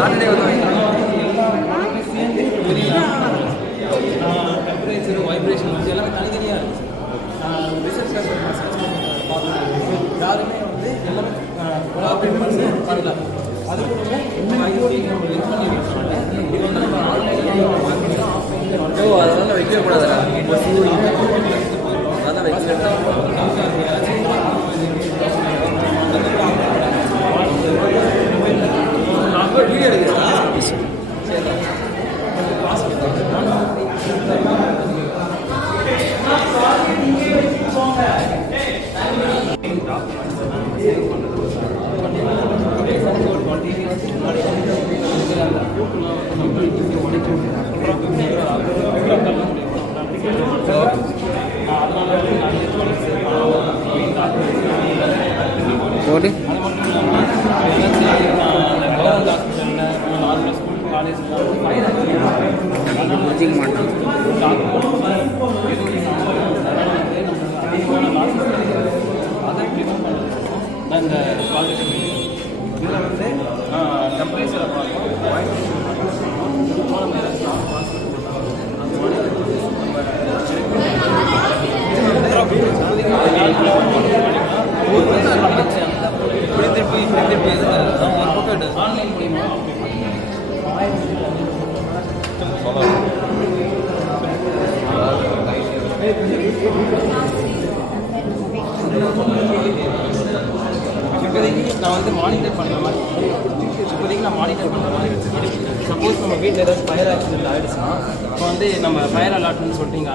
Saturday வந்து எல்லாமே சேர்ந்து பெரிய டெம்பரேச்சர் வைப்ரேஷன் வந்து எல்லாமே தனித்தனியாக இருந்துச்சு. ரிசர்ச் பார்த்து யாருமே வந்து எல்லாமே கோஆப்ரேட் பண்ணி பண்ணல. அது கூட இது வந்து நம்ம ஆன்லைனில் அதெல்லாம் வைக்கவே கூடாதுடா. அதான் வைக்க வீடியோ எடுக்கிறேன். போடு புரிஞ்சிக்க மாட்டான். இந்த இதில் வந்து டெம்பரேச்சரை பார்ப்போம், ஆன்லைன் மூலியமா இப்போதைக்கு நான் வந்து மானிட்டர் பண்ணுற மாதிரி சப்போஸ் நம்ம வீட்டில் ஏதாச்சும் ஃபயர் ஆக்சிடென்ட் ஆகிடுச்சுன்னா இப்போ வந்து நம்ம ஃபயர் அலர்ட்னு சொல்லிட்டு இங்கே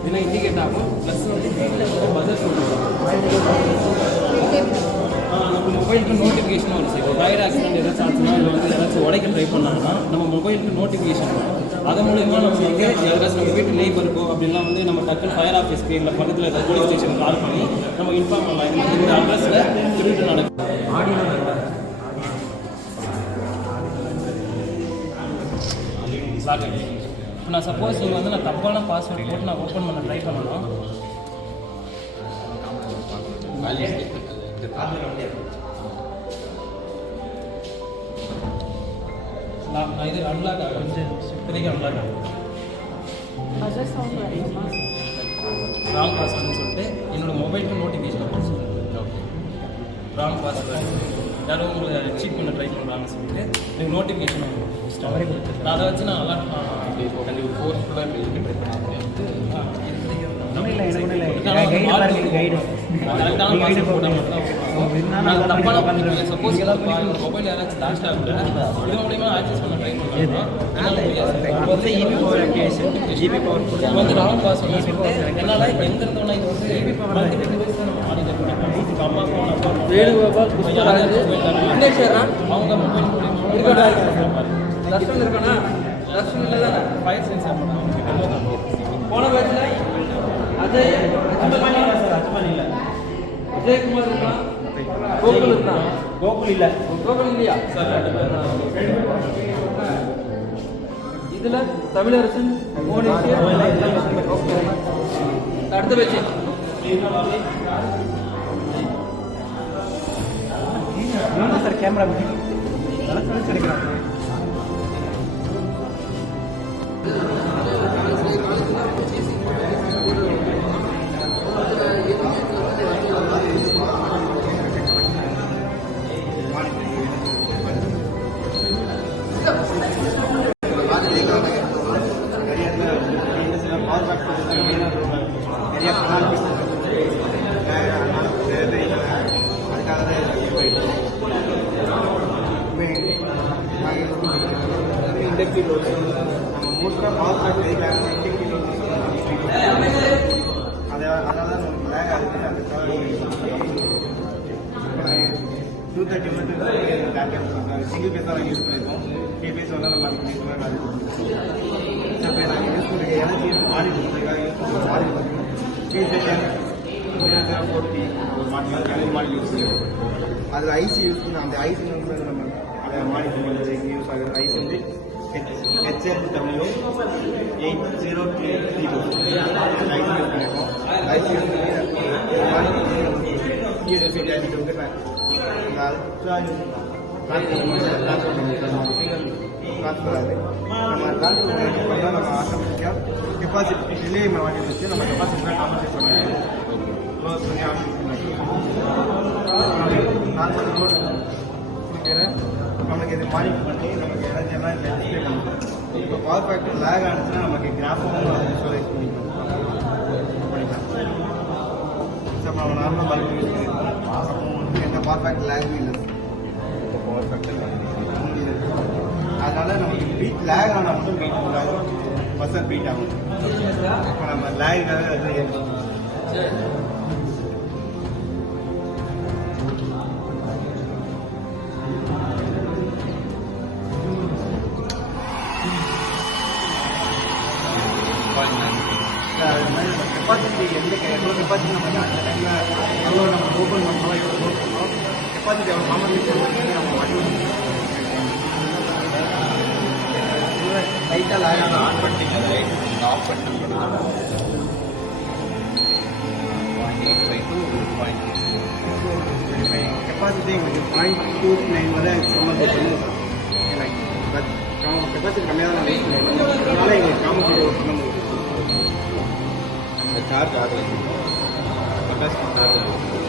இதெல்லாம் இண்டிகேட் ஆகும். ப்ளஸ் வந்து வீட்டில் பஜர் சொல்லுவோம். நம்ம மொபைலுக்கு நோட்டிஃபிகேஷனும் வருது. இப்போ ஃபயர் ஆக்சிடென்ட் ஏதாச்சும் ஆச்சுன்னா இல்லை வந்து ஏதாச்சும் உடைக்க ட்ரை பண்ணாங்கன்னா நம்ம மொபைலுக்கு நோட்டிஃபிகேஷன் வரும். அதன் மூலிமா நம்ம வந்து யாராச்சும் நம்ம வீட்டு லேபர் இருக்கும் அப்படின்லாம் வந்து நம்ம டக்குன்னு ஃபயர் ஆஃபீஸ்க்கு இல்லை பக்கத்தில் ஏதாவது போலீஸ் ஸ்டேஷனுக்கு கால் பண்ணி நம்ம இன்ஃபார்ம் பண்ணலாம். இந்த அட்ரஸில் திருட்டு நடக்கும். இப்போ நான் சப்போஸ் நீங்கள் வந்து நான் தப்பான பாஸ்வேர்ட் போட்டு நான் ஓப்பன் பண்ண ட்ரை பண்ணணும். நான் இது அன்லாக் ஆகும், இப்போதைக்கு அன்லாக் ஆகும். ராங் பாஸ்வேர்டுன்னு சொல்லிட்டு என்னோடய மொபைலுக்கு நோட்டிஃபிகேஷன் போட்டு ராங் பாஸ்வேர்டு யாரும் உங்களை சீட் பண்ண ட்ரை பண்ணுறாங்கன்னு சொல்லிட்டு எனக்கு நோட்டிஃபிகேஷன் அவரே கொடுத்து நான் அதை வச்சு நான் அலர்ட் ஃபோர்ஸ்ஃபுல்லாக ட்ரை பண்ணுறேன். சப்போஸ் மொபைல் யாராச்சும் லாஸ்ட் ஆகுது இது மூலிமா ஆக்சஸ் பண்ண ட்ரை பண்ணுறாங்க. வந்து ராங் பாஸ்வேர்டு சொல்லிட்டு என்னால் எங்கே இருந்தோன்னா இது வந்து அம்மா ஃபோன் அப்பா வேணுகோபால் அவங்க மொபைல் மூலிமா லட்சம் இருக்கானா லட்சம் இல்லை தானே ஃபயர் சென்சார் போன பேட்சில் அஜய் அஜ்மல் இல்லை விஜயகுமார் இருக்கான், கோகுல் இருக்கான். கோகுல் இல்லை, கோகுல் இல்லையா சார்? 2 பேர். இதில் தமிழரசன் அடுத்த பேச்சு சார். கேமரா கிடைக்கிறாங்க. சிங்கிள் பேஸாக நாங்கள் யூஸ் பண்ணியிருக்கோம். கேபிஎஸ் வந்து நம்ம நாங்கள் யூஸ் பண்ணுற எனர்ஜி மாறி மாறி ஸ்டேஷன் 40 ஒரு மாடல் யூஸ் பண்ணியிருக்கோம். அதில் ஐசி யூஸ் பண்ணி அந்த ஐசி வந்து நம்ம அதை மானிட்டர் பண்ணுறது யூஸ் ஆகுது. ஐசி வந்து HLW 8032 ஐசி யூஸ் பண்ணியிருக்கோம். ஐசி யூஸ் பண்ணி வந்து காற்று வராது. நம்ம காற்று பண்ணால் நம்ம ஆட்டோமேட்டிக்காக கெப்பாசிட்டி ரிலே வாங்கி வச்சு நம்ம கெப்பாசிட்டியாக காம்பன்சேட் பண்ண முடியும். க்ளோஸ் பண்ணி நார்மல் ரோடு கொடுக்குற நமக்கு இது மானிட்டர் பண்ணி நமக்கு எனர்ஜியெல்லாம் இங்கே டிஸ்பிளே பண்ணுவோம். இப்போ பவர் ஃபேக்டர் லேக் ஆனிச்சுன்னா நமக்கு கிராஃபும் விசுவலைஸ் பண்ணிக்கலாம். ஸோ நம்ம நார்மல் பல்ப் யூஸ் பண்ணியிருக்கோம். அப்போ எந்த பவர் ஃபேக்டர் லேகும் இல்லை. இப்போ பவர் ஃபேக்டர் அதனால நமக்கு பீட் லேக் ஆனால் மட்டும் பீட் பர்சன்ட் பீட் ஆகும். இப்போ நம்ம லேக்காக அது கெப்பாசிட்டி எவ்வளோ கெப்பாசிட்டி நம்ம அந்த டைமில் எவ்வளோ நம்ம ஓப்பன் பண்ணோம் எவ்வளோ க்ளோஸ் பண்ணோம் கெப்பாசிட்டி எவ்வளோ காம்பன்சேஷன் பண்ணி நம்ம மாட்டி லைட்டாக லேக் ஆன் பண்ணிட்டீங்க. லைட் ஆஃப் பண்ணிட்டு கெப்பாசிட்டி எங்களுக்கு 0.29 வரை காம்பன்சேட் பண்ணுவோம். பட் கெப்பாசிட்டி கம்மியாக தான் அதனால எங்களுக்கு காம்பன்சேட் பண்ண முடியும். சார்ஜ் ஆகலை கெப்பாசிட்டி சார்ஜ் ஆகும்.